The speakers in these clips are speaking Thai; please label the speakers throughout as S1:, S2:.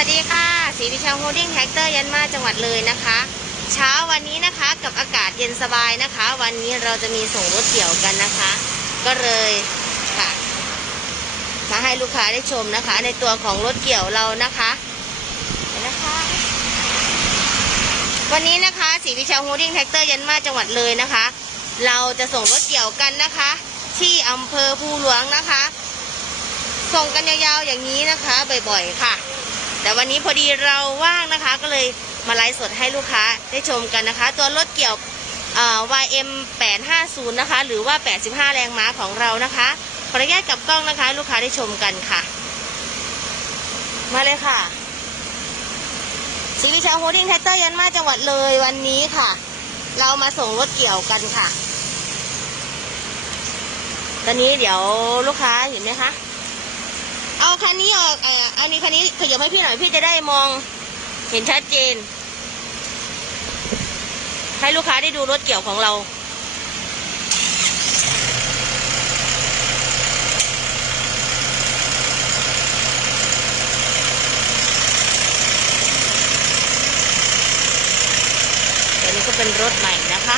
S1: วัสดีค่ะสีวิชาโฮดดิ้งแท็กเตอร์ยันมาจังหวัดเลยนะคะ เช้าวันนี้นะคะกับอากาศเย็นสบายนะคะ วันนี้เราจะมีส่งรถเกี่ยวกันนะคะ ก็เลยค่ะมาให้ลูกค้าได้ชมนะคะ ในตัวของรถเกี่ยวเรานะคะเห็นนะคะ วันนี้นะคะสีวิชาโฮดดิ้งแท็กเตอร์ยันมาจังหวัดเลยนะคะ เราจะส่งรถเกี่ยวกันนะคะ ที่อำเภอภูหลวงนะคะ ส่งกันยาวๆอย่างนี้นะคะบ่อยๆค่ะ แต่วันนี้พอดีเราว่างนะคะ ก็เลยมาไลฟ์สดให้ลูกค้าได้ชมกันนะคะ ตัวรถเกี่ยวเอ่อ YM 850นะคะ หรือว่า 85 แรงม้าของเรานะคะขออนุญาตกลับกล้องนะคะ ลูกค้าได้ชมกันค่ะ มาเลยค่ะชีวิชาโฮดดิ้งแท็กเตอร์ยันมาจังหวัดเลยวันนี้ค่ะ เรามาส่งรถเกี่ยวกันค่ะ ตอนนี้เดี๋ยวลูกค้าเห็นไหมคะ เอาคันนี้ออกเอ่ออันนี้คันนี้ขยับให้พี่หน่อยพี่จะได้มอง เห็นชัดเจน ให้ลูกค้าได้ดูรถเกี่ยวของเรา ตัวนี้ก็เป็นรถใหม่นะคะ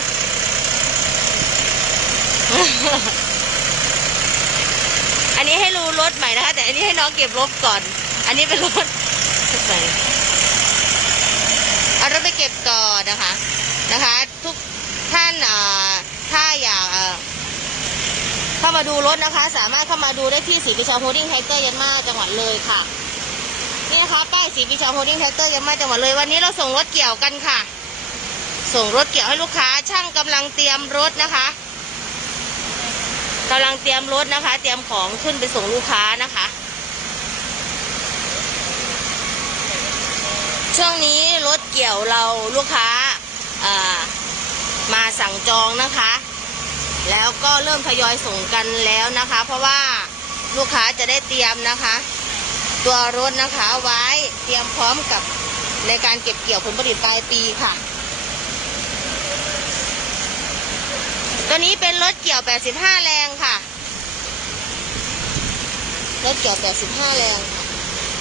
S1: อันนี้ให้รู้รถใหม่นะคะ นี้ให้น้องเก็บรถก่อน อันนี้เป็นรถใหม่เอารถไปเก็บก่อนนะคะ นะคะ ทุกท่านอ่าถ้าอยากเข้ามาดูรถนะคะ สามารถเข้ามาดูได้ที่สีปิชาโฮดดิ้งแท็กเตอร์ยันมาจังหวัดเลยค่ะ นี่นะคะป้ายสีปิชาโฮดดิ้งแท็กเตอร์ยันมาจังหวัดเลย วันนี้เราส่งรถเกี่ยวกันค่ะ ส่งรถเกี่ยวให้ลูกค้าช่างกำลังเตรียมรถนะคะกำลังเตรียมรถนะคะ เตรียมของขึ้นไปส่งลูกค้านะคะ ช่วงนี้รถเกี่ยวเราลูกค้าเอ่อมาสั่งจองนะคะ แล้วก็เริ่มทยอยส่งกันแล้วนะคะ เพราะว่าลูกค้าจะได้เตรียมนะคะ ตัวรถนะคะไว้เตรียมพร้อมกับในการเก็บเกี่ยวผลผลิตปลายปีค่ะ ตัวนี้เป็นรถเกี่ยว 85 แรงค่ะ รถเกี่ยว 85 แรงค่ะ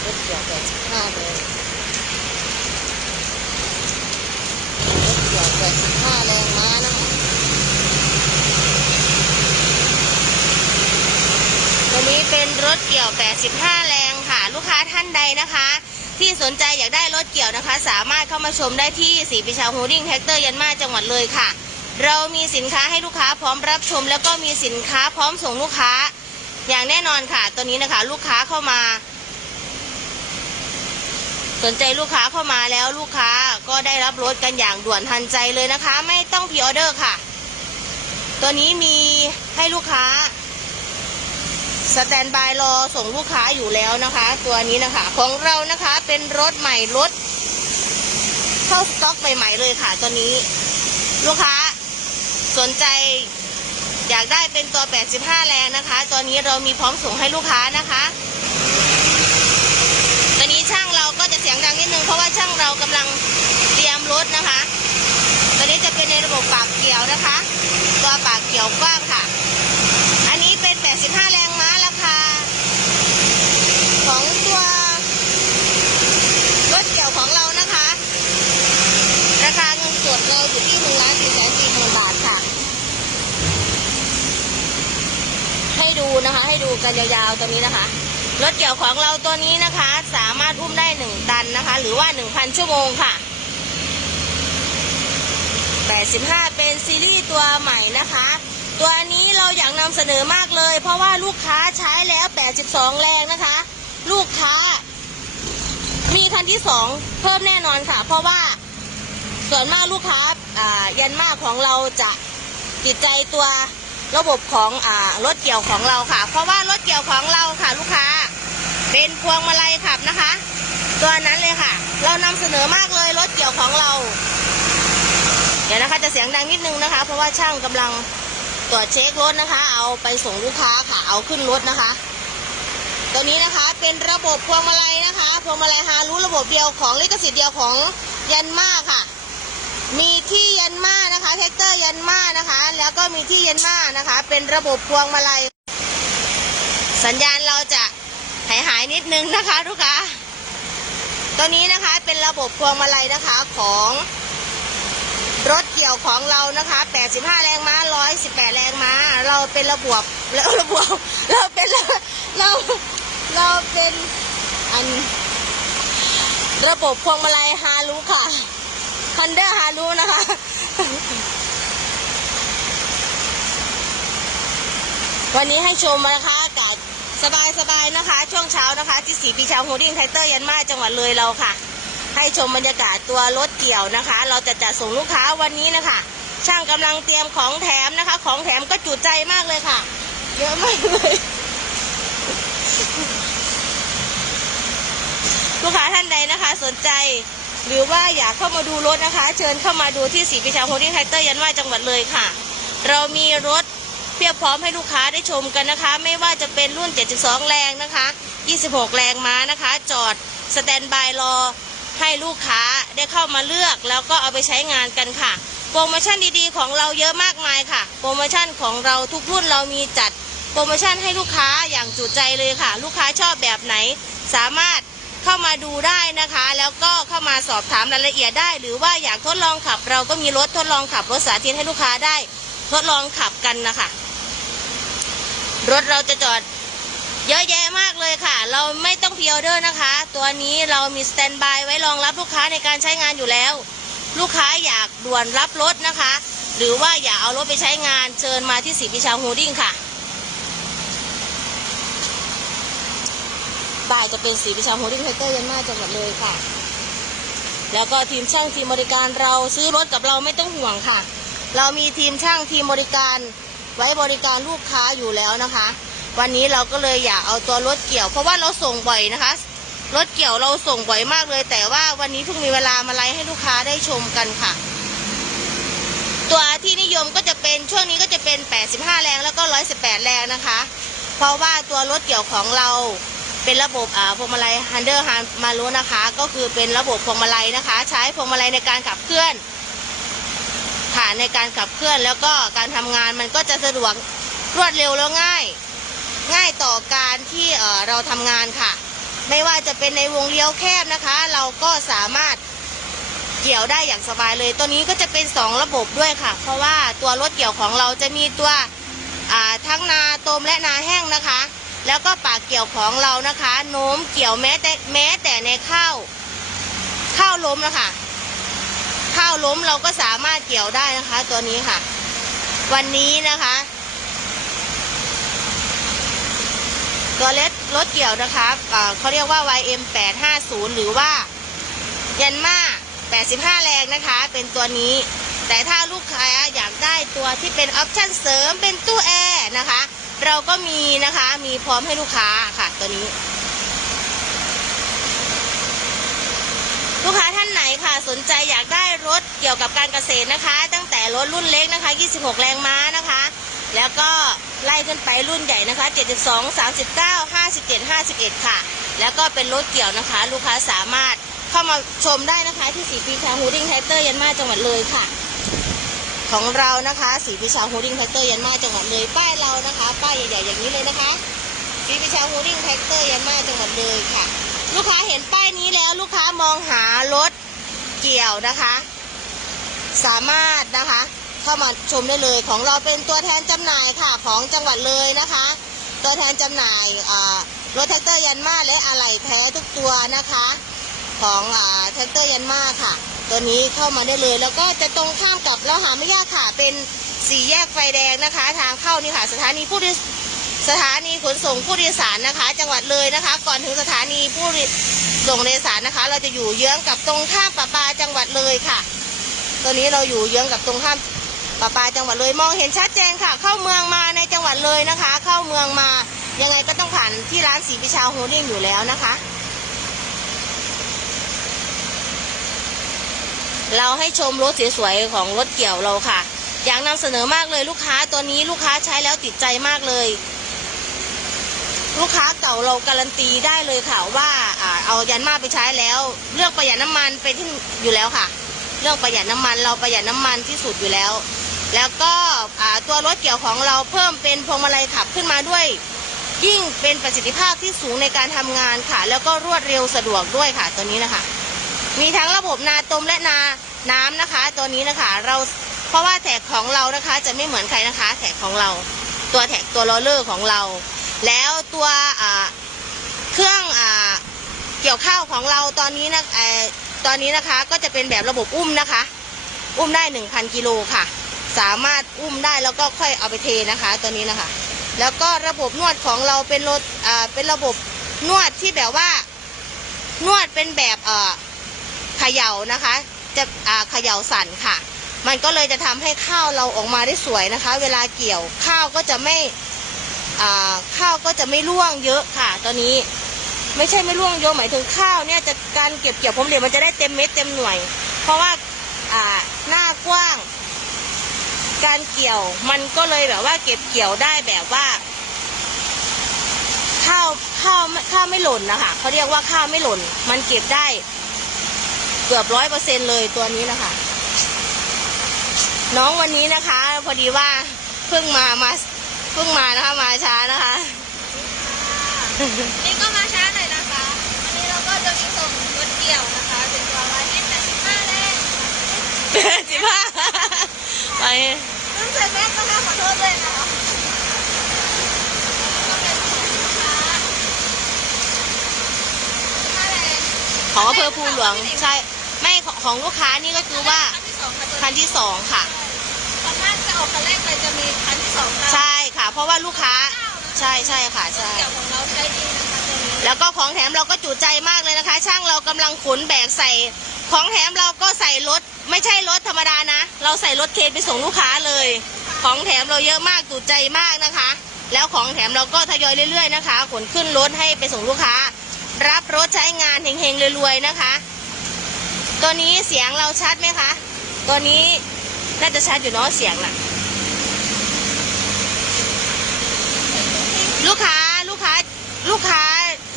S1: รถเกี่ยว 85 แรง รถเกี่ยว 85แรงม้านะคะตัวนี้เป็นรถเกี่ยว 85 แรงค่ะ ลูกค้าท่านใดนะคะ ที่สนใจอยากได้รถเกี่ยวนะคะ สามารถเข้ามาชมได้ที่สีปิชาโฮดดิ้งแท็กเตอร์ยันมาจังหวัดเลยค่ะ เรามีสินค้าให้ลูกค้าพร้อมรับชม แล้วก็มีสินค้าพร้อมส่งลูกค้า อย่างแน่นอนค่ะ ตัวนี้นะคะลูกค้าเข้ามา สนใจลูกค้าเข้ามาแล้วลูกค้าก็ได้รับรถกันอย่างด่วนทันใจเลยนะคะ ไม่ต้องพรีออเดอร์ค่ะ ตัวนี้มีให้ลูกค้าสแตนบายรอส่งลูกค้าอยู่แล้วนะคะ ตัวนี้นะคะของเรานะคะเป็นรถใหม่รถเข้าสต็อกใหม่ๆเลยค่ะ ตัวนี้ ลูกค้าสนใจอยากได้เป็นตัว 85 แรงนะคะตัวนี้เรามีพร้อมส่งให้ลูกค้านะคะ ตอนนี้ช่างเราก็จะเสียงดัง นึงเพราะว่าช่างเรากำลังเตรียมรถนะคะตัวนี้จะเป็นในระบบปากเกี่ยวนะคะ ตัวปากเกี่ยวกว้างค่ะ อันนี้เป็น 85 แรงม้าราคา ของตัวรถเกี่ยวของเรานะคะ ราคาเงินสดเราอยู่ที่1ล้าน4แสน4หมื่นบาทค่ะ ให้ดูนะคะ ให้ดูกันยาวๆตัวนี้นะคะรถเกี่ยวของเราตัวนี้นะคะ สามารถอุ้มได้ นนะคะ หรือว่า 1,000 ชั่วโมงค่ะ 85 เป็นซีรีส์ตัวใหม่นะคะ ตัวนี้เราอยากนำเสนอมากเลย เพราะว่าลูกค้าใช้แล้ว 82 แรงนะคะ ลูกค้า มีคันที่ 2 เพิ่มแน่นอนค่ะ เพราะว่าส่วนมากลูกค้าอ่ายันมากของเราจะติดใจตัวระบบของอ่ารถเกี่ยวของเราค่ะ เพราะว่ารถเกี่ยวของเราค่ะ ลูกค้า เป็นพวงมาลัยขับนะคะ ตัวนั้นเลยค่ะ เรานำเสนอมากเลยรถเกี่ยวของเรา เดี๋ยวนะคะจะเสียงดังนิดนึงนะคะ เพราะว่าช่างกำลังตรวจเช็ครถนะคะ เอาไปส่งลูกค้าค่ะ เอาขึ้นรถนะคะ ตัวนี้นะคะเป็นระบบพวงมาลัยนะคะพวงมาลัยฮารุระบบเดียวของลิขสิทธิ์เดียวของยันมาค่ะ มีที่ยันมานะคะแท็กเตอร์ยันมานะคะ แล้วก็มีที่ยันมานะคะ เป็นระบบพวงมาลัย สัญญาณเราจะหายหายๆนิดนึงนะคะลูกค้า ตัวนี้นะคะเป็นระบบพวงมาลัยนะคะของรถเกี่ยวของเรานะคะ 85 แรงม้า 118 แรงม้า เราเป็นระบบแล้วระบบเราเป็นเราเราเราเป็นอันระบบพวงมาลัยฮารุค่ะ Honda ฮารุนะคะ วันนี้ให้ชมนะคะ กับสบายนะคะ ช่วงเช้านะคะ ที่สีปีชาวโฮดิ้งไทเตอร์ยันมาจังหวัดเลยเราค่ะ ให้ชมบรรยากาศตัวรถเกี่ยวนะคะ เราจะจัดส่งลูกค้าวันนี้นะคะ ช่างกำลังเตรียมของแถมนะคะ ของแถมก็จุใจมากเลยค่ะ เยอะมากเลย ลูกค้าท่านใดนะคะ สนใจ หรือว่าอยากเข้ามาดูรถนะคะ เชิญเข้ามาดูที่สีปีชาโฮดิ้งไทเตอร์ยันว่าจังหวัดเลยค่ะ เรามีรถ เพียบพร้อมให้ลูกค้าได้ชมกันนะคะ ไม่ว่าจะเป็นรุ่น 72 แรงนะคะ 26 แรงม้านะคะ จอดสแตนบายรอให้ลูกค้าได้เข้ามาเลือก แล้วก็เอาไปใช้งานกันค่ะ โปรโมชั่นดีๆของเราเยอะมากมายค่ะ โปรโมชั่นของเราทุกรุ่นเรามีจัดโปรโมชั่นให้ลูกค้าอย่างจุใจเลยค่ะ ลูกค้าชอบแบบไหน สามารถเข้ามาดูได้นะคะ แล้วก็เข้ามาสอบถามรายละเอียดได้ หรือว่าอยากทดลองขับ เราก็มีรถทดลองขับรถสาธิตให้ลูกค้าได้ ทดลองขับกันนะคะ รถเราจะจอดเยอะแยะมากเลยค่ะ เราไม่ต้องพรีออเดอร์นะคะ ตัวนี้เรามีสแตนบายไว้รองรับลูกค้าในการใช้งานอยู่แล้ว ลูกค้าอยากด่วนรับรถนะคะ หรือว่าอยากเอารถไปใช้งานเชิญมาที่สีพิชาโฮดดิ้งค่ะบ่ายจะเป็นสีพิชาโฮดดิ้งไทเตอร์ยันมาจังหวัดเลยค่ะ แล้วก็ทีมช่างทีมบริการเราซื้อรถกับเราไม่ต้องห่วงค่ะ เรามีทีมช่างทีมบริการ ไว้บริการลูกค้าอยู่แล้วนะคะ วันนี้เราก็เลยอยากเอาตัวรถเกี่ยว เพราะว่าเราส่งบ่อยนะคะรถเกี่ยวเราส่งบ่อยมากเลย แต่ว่าวันนี้เพิ่งมีเวลามาไลฟ์ให้ลูกค้าได้ชมกันค่ะ ตัวที่นิยมก็จะเป็นช่วงนี้ก็จะเป็น 85 แรงแล้วก็ 118 แรงนะคะ เพราะว่าตัวรถเกี่ยวของเราเป็นระบบอ่าพวงมาลัย Hunter มารุนะคะ ก็คือเป็นระบบพวงมาลัยนะคะ ใช้พวงมาลัยในการขับเคลื่อน ค่ะในการขับเคลื่อน แล้วก็การทำงานมันก็จะสะดวกรวดเร็วแล้วง่าย ง่ายต่อการที่เอ่อเราทำงานค่ะ ไม่ว่าจะเป็นในวงเลี้ยวแคบนะคะ เราก็สามารถเกี่ยวได้อย่างสบายเลย ตัวนี้ก็จะเป็น 2 ระบบด้วยค่ะ เพราะว่าตัวรถเกี่ยวของเราจะมีตัวอ่าทั้งนาตมและนาแห้งนะคะ แล้วก็ปากเกี่ยวของเรานะคะ โน้มเกี่ยวแม้แต่แม้แต่ในข้าวข้าวล้มนะคะ ข้าวล้มเราก็สามารถเกี่ยวได้นะคะ ตัวนี้ค่ะ วันนี้นะคะ ตัวเล็กรถเกี่ยวนะคะเขาเรียกว่า YM 850หรือว่ายันมา85 แรงนะคะ เป็นตัวนี้ แต่ถ้าลูกค้าอยากได้ตัวที่เป็นออปชั่นเสริมเป็นตู้แอร์นะคะ เราก็มีนะคะ มีพร้อมให้ลูกค้าค่ะตัวนี้ ลูกค้าท่าน สนใจอยากได้รถเกี่ยวกับการเกษตรนะคะ ตั้งแต่รถรุ่นเล็กนะคะ 26 แรงม้านะคะ แล้วก็ไล่ขึ้นไปรุ่นใหญ่นะคะ 72 39 57 51 ค่ะ แล้วก็เป็นรถเกี่ยวนะคะ ลูกค้าสามารถเข้ามาชมได้นะคะที่สีปีชาฮูดิ้งไทเตอร์ยันมาจังหวัดเลยค่ะ ของเรานะคะสีปีชาฮูดิ้งไทเตอร์ยันมาจังหวัดเลยป้ายเรานะคะ ป้ายใหญ่ๆอย่างนี้เลยนะคะสีปีชาฮูดิ้งไทเตอร์ยันมาจังหวัดเลยค่ะ ลูกค้าเห็นป้ายนี้แล้วลูกค้ามองหารถ เกี่ยวนะคะ สามารถนะคะ เข้ามาชมได้เลยของเราเป็นตัวแทนจำหน่ายค่ะของจังหวัดเลยนะคะ ตัวแทนจำหน่ายรถแท็กเตอร์ยันมาและอะไหล่แท้ทุกตัวนะคะ ของอแท็กเตอร์ยันมาค่ะ ตัวนี้เข้ามาได้เลย แล้วก็จะตรงข้ามกับเราหาไม่ยากค่ะเป็นสี่แยกไฟแดงนะคะ ทางเข้านี่ค่ะสถานีผู้โดยสถานีขนส่งผู้โดยสารนะคะ จังหวัดเลยนะคะ ก่อนถึงสถานีผู้ ส่งโดยสารนะคะ เราจะอยู่เยื้องกับตรงข้ามประปาจังหวัดเลยค่ะ ตัวนี้เราอยู่เยื้องกับตรงข้ามประปาจังหวัดเลยมองเห็นชัดเจนค่ะ เข้าเมืองมาในจังหวัดเลยนะคะ เข้าเมืองมายังไงก็ต้องผ่านที่ร้านสีพิชาโฮลดิ้งอยู่แล้วนะคะ เราให้ชมรถสวยๆของรถเกี่ยวเราค่ะ อยากนำเสนอมากเลยลูกค้าตัวนี้ลูกค้าใช้แล้วติดใจมากเลย ลูกค้าเก่าเราการันตีได้เลยค่ะว่าอ่าเอายันมาไปใช้แล้ว เลือกประหยัดน้ำมันเป็นที่อยู่แล้วค่ะเรื่องประหยัดน้ำมันเราประหยัดน้ำมันที่สุดอยู่แล้ว แล้วก็อ่าตัวรถเกี่ยวของเราเพิ่มเป็นพวงมาลัยขับขึ้นมาด้วย ยิ่งเป็นประสิทธิภาพที่สูงในการทำงานค่ะ แล้วก็รวดเร็วสะดวกด้วยค่ะ ตัวนี้นะคะ มีทั้งระบบนาตมและนาน้ำนะคะ ตัวนี้นะคะเราเพราะว่าแท็กของเรานะคะ จะไม่เหมือนใครนะคะ แท็กของเรา ตัวแท็กตัวโรลเลอร์ของเรา แล้วตัวเครื่องอเกี่ยวข้าวของเราตอนนี้นะตอนนี้นะคะก็จะเป็นแบบระบบอุ้มนะคะ อุ้มได้ 1,000กิโลค่ะ สามารถอุ้มได้แล้วก็ค่อยเอาไปเทนะคะตัวนี้นะคะ แล้วก็ระบบนวดของเราเป็นรถเป็นระบบนวดที่แบบว่านวดเป็นแบบเขย่านะคะ จะเขย่าสั่นค่ะ มันก็เลยจะทำให้ข้าวเราออกมาได้สวยนะคะ เวลาเกี่ยวข้าวก็จะไม่ ข้าวก็จะไม่ร่วงเยอะค่ะ ตอนนี้ไม่ใช่ไม่ร่วงเยอะหมายถึงข้าวเนี่ยจะการเก็บเกี่ยวผมเหลียวมันจะได้เต็มเม็ดเต็มหน่วย เพราะว่าหน้ากว้าง การเกี่ยวมันก็เลยแบบว่าเก็บเกี่ยวได้แบบว่าข้าวข้าวข้าวไม่หล่นนะคะเขาเรียกว่าข้าวไม่หล่น มันเก็บได้เกือบร้อยเปอร์เซ็นเลยตัวนี้นะคะน้องวันนี้นะคะ พอดีว่าเพิ่งมามา พิ่งมานะคะ มาช้านะคะ
S2: นี่ก็มาช้าหน่อยนะคะ วันนี้เราก็จะมีส่งรถเกี่ยวนะคะเป็นตัวร้อยเมตรแปดสิบห้าแรง
S1: สิบห้าไป
S2: ซึ่งใส่แมสก็น่าขอโทษด้วยนะคะก็เป็นของลูกค้าห้าแรง
S1: ของอำเภอภูหลวงใช่ไม่ของของลูกค้านี่ก็คือว่า
S2: คันที่สองค่ะตัว
S1: คันที่สองค่ะ
S2: ตอนหน้าจะออกคันแรกไปจะมีคันที่สองตาม
S1: ใช่ค่ะ เพราะว่าลูกค้าใช่ใช่ค่ะใช่
S2: เกี่ยวของเราใช้ดีนะคะตัวนี้
S1: แล้วก็ของแถมเราก็จุใจมากเลยนะคะ ช่างเรากำลังขนแบกใส่ ของแถมเราก็ใส่รถ ไม่ใช่รถธรรมดานะ เราใส่รถเคนไปส่งลูกค้าเลย ของแถมเราเยอะมากจุใจมากนะคะ แล้วของแถมเราก็ทยอยเรื่อยๆนะคะ ขนขึ้นรถให้ไปส่งลูกค้า รับรถใช้งานเฮงๆรวยๆนะคะ ตัวนี้เสียงเราชัดไหมคะ ตัวนี้น่าจะชัดอยู่เนาะเสียงน่ะ ลูกค้าลูกค้าลูกค้า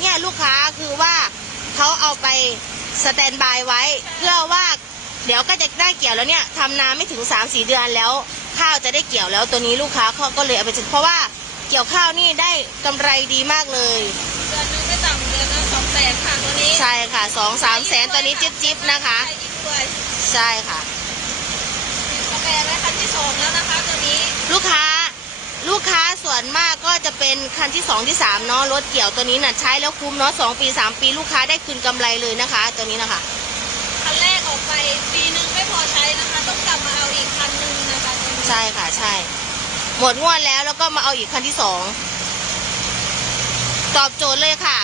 S1: เนี่ยลูกค้าคือว่าเขาเอาไปสแตนบายไว้ เพื่อว่าเดี๋ยวก็จะได้เกี่ยวแล้วเนี่ยทำนาไม่ถึง3าสี่เดือนแล้วข้าวจะได้เกี่ยวแล้วตัวนี้ลูกค้าเขาก็เลยเอาไปเพราะว่าเกี่ยวข้าวนี่ได้กำไรดีมากเลย
S2: เดือนนึงไม่ต่ำเดือนละสองแสนค่ะตัวนี้
S1: ใช่ค่ะสองสามแสนตัวนี้จิ๊บจิ๊บนะคะ
S2: ใช้ดีด้วย
S1: ใช่ค่ะ
S2: กาแฟไว้คันที่สองแล้วนะคะตัวนี้
S1: ลูกค้า ลูกค้าส่วนมากก็จะเป็นคันที่สองที่สามเนาะรถเกี่ยวตัวนี้น่ะใช้แล้วคุ้มเนาะสองปีสามปีลูกค้าได้คืนกำไรเลยนะคะ ตัวนี้นะคะ
S2: คันแรกออกไปปีนึงไม่พอใช้นะคะ ต้องกลับมาเอาอีกคันนึงนะคะตัวนี้
S1: ใช่ค่ะใช่ หมดงวดแล้วแล้วก็มาเอาอีกคันที่สองตอบโจทย์เลยค่ะ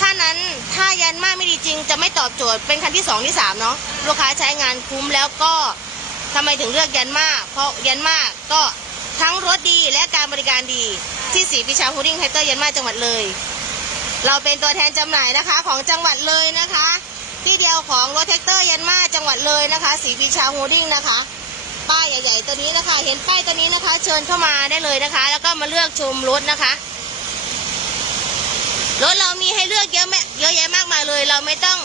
S1: ถ้านั้นถ้ายันมาไม่ดีจริง จะไม่ตอบโจทย์เป็นคันที่สองที่สามเนาะลูกค้าใช้งานคุ้มแล้วก็ทำไมถึงเลือกยันมาเพราะยันมาก็ ทั้งรถดีและการบริการดี ที่สีพิชาฮูดิ้งไฮเตอร์ยันมาจังหวัดเลย เราเป็นตัวแทนจำหน่ายนะคะของจังหวัดเลยนะคะ ที่เดียวของรถแท็กเตอร์ยันมาจังหวัดเลยนะคะสีพิชาฮูดิ้งนะคะป้ายใหญ่ๆตัวนี้นะคะ เห็นป้ายตัวนี้นะคะ เชิญเข้ามาได้เลยนะคะ แล้วก็มาเลือกชมรถนะคะรถเรามีให้เลือกเยอะแม่เยอะแยะมากมายเลย เราไม่ต้อง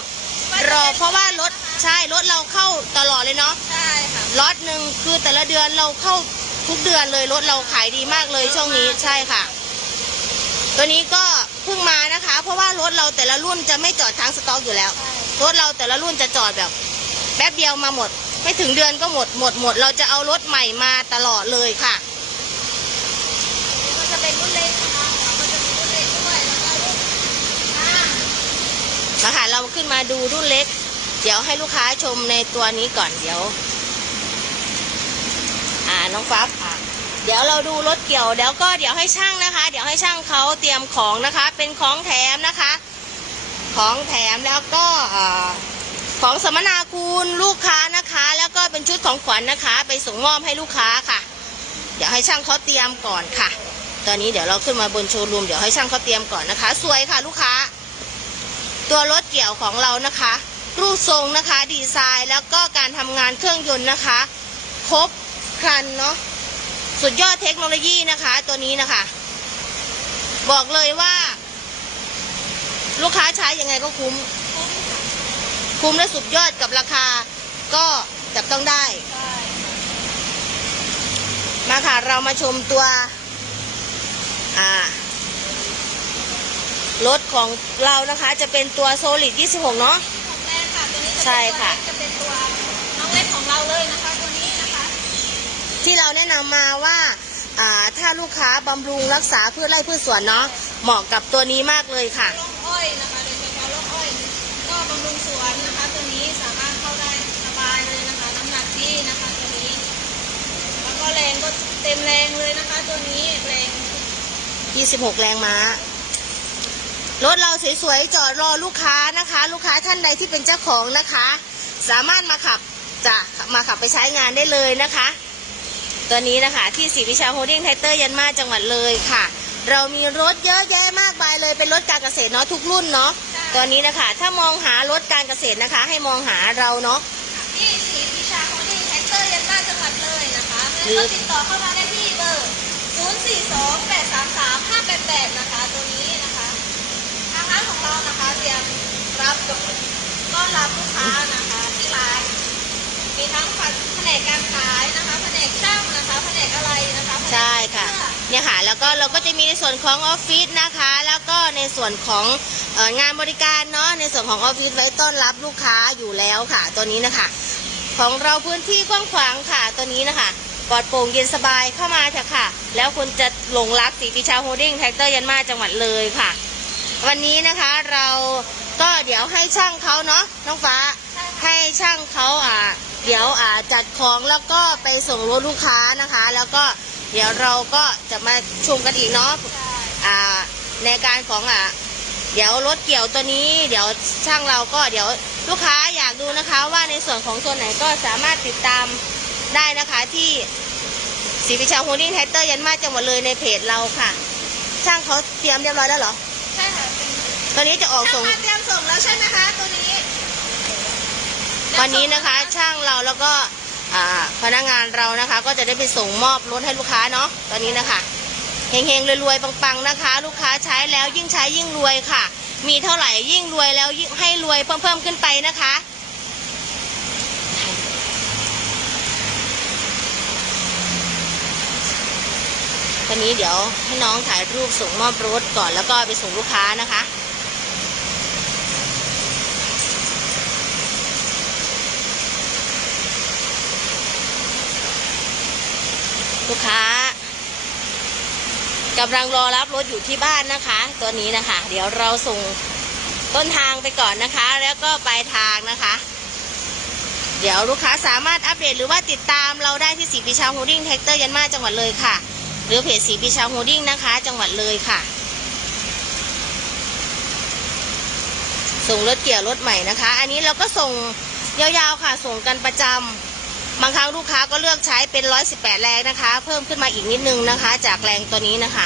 S1: รอเพราะว่ารถใช่รถเราเข้าตลอดเลยเนาะ
S2: ใช่ค่ะ
S1: ล็อตหนึ่งคือแต่ละเดือนเราเข้า ทุกเดือนเลยรถเราขายดีมากเลยช่วงนี้ใช่ค่ะ ตัวนี้ก็เพิ่งมานะคะ เพราะว่ารถเราแต่ละรุ่นจะไม่จอดค้างสต็อกอยู่แล้ว
S2: ใช่
S1: รถเราแต่ละรุ่นจะจอดแบบ แป๊บเดียวมาหมด ไม่ถึงเดือนก็หมดหมดหมด เราจะเอารถใหม่มาตลอดเลยค่ะ
S2: มันจะเป็นรุ่นเล็กนะคะมันจะมีรุ่นเล็กด้วยแล้วก็รุ่นอ่า
S1: นะคะเราขึ้นมาดูรุ่นเล็ก เดี๋ยวให้ลูกค้าชมในตัวนี้ก่อนเดี๋ยวอ่า น้องฟ้าผ่าเดี๋ยวเราดูรถเกี่ยวเดี๋ยวก็เดี๋ยวให้ช่างนะคะ เดี๋ยวให้ช่างเขาเตรียมของนะคะ เป็นของแถมนะคะ ของแถมแล้วก็ของสมนาคุณลูกค้านะคะ แล้วก็เป็นชุดของขวัญนะคะ ไปส่งมอบให้ลูกค้าค่ะ เดี๋ยวให้ช่างเขาเตรียมก่อนค่ะ ตอนนี้เดี๋ยวเราขึ้นมาบนโชว์รูมเดี๋ยวให้ช่างเขาเตรียมก่อนนะคะ สวยค่ะลูกค้า ตัวรถเกี่ยวของเรานะคะ รูปทรงนะคะ ดีไซน์แล้วก็การทำงานเครื่องยนต์นะคะ ครบ ครันเนาะสุดยอดเทคโนโลยีนะคะ ตัวนี้นะคะ บอกเลยว่า ลูกค้าใช้ยังไงก็คุ้ม
S2: คุ้มค่ะ
S1: คุ้มและสุดยอดกับราคาก็จับต้องได้
S2: ใช่
S1: มาค่ะเรามาชมตัวอ่าของเรานะคะจะเป็นตัวโซลิด26 เนาะ
S2: ของแรงค่ะตัวนี้จะเป็น
S1: ใช่ค่ะ
S2: จะเป็นตัว
S1: ที่เราแนะนำมาว่าถ้าลูกค้าบำรุงรักษาพืชไร่พืชสวนเนาะเหมาะกับตัวนี้มากเลยค่ะ
S2: ร่องอ้อยนะคะโดยเฉพาะร่องอ้อยก็บำรุงสวนนะคะ ตัวนี้สามารถเข้าได้สบายเลยนะคะ น้ำหนักดีนะคะตัวนี้ แล้วก็แรงก็เต็มแรงเลยนะคะ ตัวนี้แรง
S1: 26 แรงม้ารถเราสวยๆจอดรอลูกค้านะคะ ลูกค้าท่านใดที่เป็นเจ้าของนะคะ สามารถมาขับจะมาขับไปใช้งานได้เลยนะคะ ตัวนี้นะคะ ที่ศรีวิชาโฮดดิ้งไทเตอร์ยันมาจังหวัดเลยค่ะ เรามีรถเยอะแยะมากมายเลยเป็นรถการเกษตรเนาะทุกรุ่นเนาะตัวนี้นะคะ ถ้ามองหารถการเกษตรนะคะ ให้มองหาเราเนาะ
S2: ที่ศรีวิชาโฮดดิ้งแท็กเตอร์ยันมาจังหวัดเลยนะคะ
S1: หรือ
S2: แล้วก็ติดต่อเข้ามาได้ที่เบอร์ 042 833 588 นะคะตัวนี้นะคะทางร้านของเรานะคะเตรียมรับต้อนรับลูกค้านะคะที่ร้านมีทั้งแผนกการขายนะคะแผ นกช่างนะคะแผนกอะไรนะคะแผนก
S1: ใช่ค่ะ
S2: เสื้อ
S1: เนี่ยค่ะแล้วก็เราก็จะมีในส่วนของออฟฟิศนะคะ แล้วก็ในส่วนของเอองานบริการเนาะในส่วนของออฟฟิศไว้ต้อนรับลูกค้าอยู่แล้วค่ะ ตัวนี้นะคะ ของเราพื้นที่กว้างขวางค่ะตัวนี้นะคะปลอดโปร่งเย็นสบายเข้ามาเถอะค่ะ แล้วคุณจะหลงรักสีพิชาโฮดดิ้งแท็กเตอร์ยันมาจังหวัดเลยค่ะ วันนี้นะคะเราก็เดี๋ยวให้ช่างเขาเนาะน้องฟ้า
S2: ใช่ค่ะ
S1: ให้ช่างเขาอ่า เดี๋ยวอ่าจัดของแล้วก็ไปส่งรถลูกค้านะคะ แล้วก็เดี๋ยวเราก็จะมาชมกันอีกเนาะ
S2: ใช่
S1: อ่าในการของอ่าเดี๋ยวรถเกี่ยวตัวนี้ เดี๋ยวช่างเราก็เดี๋ยวลูกค้าอยากดูนะคะ ว่าในส่วนของตัวไหนก็สามารถติดตามได้นะคะที่ศรีวิชาโฮดดิ้งไทเตอร์ยันมาจังหวัดเลยในเพจเราค่ะ ช่างเขาเตรียมเรียบร้อยแล้วเหรอ
S2: ใช่ค่ะเป็น
S1: ตอนนี้จะออก
S2: ช่า
S1: ส่
S2: ง
S1: ง
S2: มาเตรียมส่งแล้วใช่ไหมคะ ตัวนี้
S1: วันนี้นะคะช่างเราแล้วก็พนักงานเรานะคะ ก็จะได้ไปส่งมอบรถให้ลูกค้าเนาะตอนนี้นะคะเฮงๆรวยๆปังๆนะคะ ลูกค้าใช้แล้วยิ่งใช้ยิ่งรวยค่ะ มีเท่าไหร่ยิ่งรวยแล้วยิ่งให้รวยเพิ่มๆขึ้นไปนะคะวันนี้เดี๋ยวให้น้องถ่ายรูปส่งมอบรถก่อนแล้วก็ไปส่งลูกค้านะคะ ลูกค้ากำลังรอรับรถอยู่ที่บ้านนะคะ ตัวนี้นะคะ เดี๋ยวเราส่งต้นทางไปก่อนนะคะ แล้วก็ปลายทางนะคะ เดี๋ยวลูกค้าสามารถอัปเดตหรือว่าติดตามเราได้ที่สีปีชาโฮดดิ้งแท็กเตอร์ยันมาจังหวัดเลยค่ะ หรือเพจสีปีชาโฮดดิ้งนะคะ จังหวัดเลยค่ะ ส่งรถเกี่ยวรถใหม่นะคะ อันนี้เราก็ส่งยาวๆค่ะ ส่งกันประจำ บางครั้งลูกค้าก็เลือกใช้เป็น 118 แรงนะคะ เพิ่มขึ้นมาอีกนิดนึงนะคะ จากแรงตัวนี้นะคะ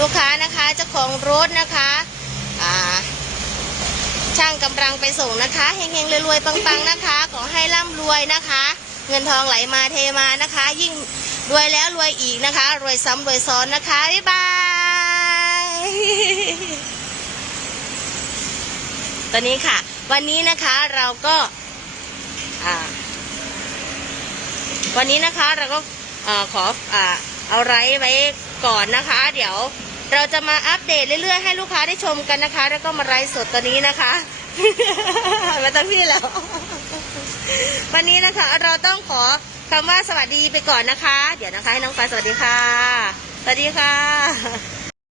S1: ลูกค้านะคะเจ้าของรถนะคะอ่าช่างกำลังไปส่งนะคะเฮงๆรวยๆปังๆนะคะ ขอให้ร่ำรวยนะคะ เงินทองไหลมาเทมานะคะ ยิ่งรวยแล้วรวยอีกนะคะ รวยซ้ำรวยซ้อนนะคะ บ๊ายบาย ตอนนี้ค่ะ วันนี้นะคะเราก็วันนี้นะคะเราก็ขอเอาไลฟ์ไว้ก่อนนะคะ เดี๋ยวเราจะมาอัปเดตเรื่อยๆให้ลูกค้าได้ชมกันนะคะ แล้วก็มาไลฟ์สดตอนนี้นะคะมาตั้งพี่แล้ว วันนี้นะคะเราต้องขอคำว่าสวัสดีไปก่อนนะคะ เดี๋ยวนะคะให้น้องฟ้าสวัสดีค่ะ สวัสดีค่ะ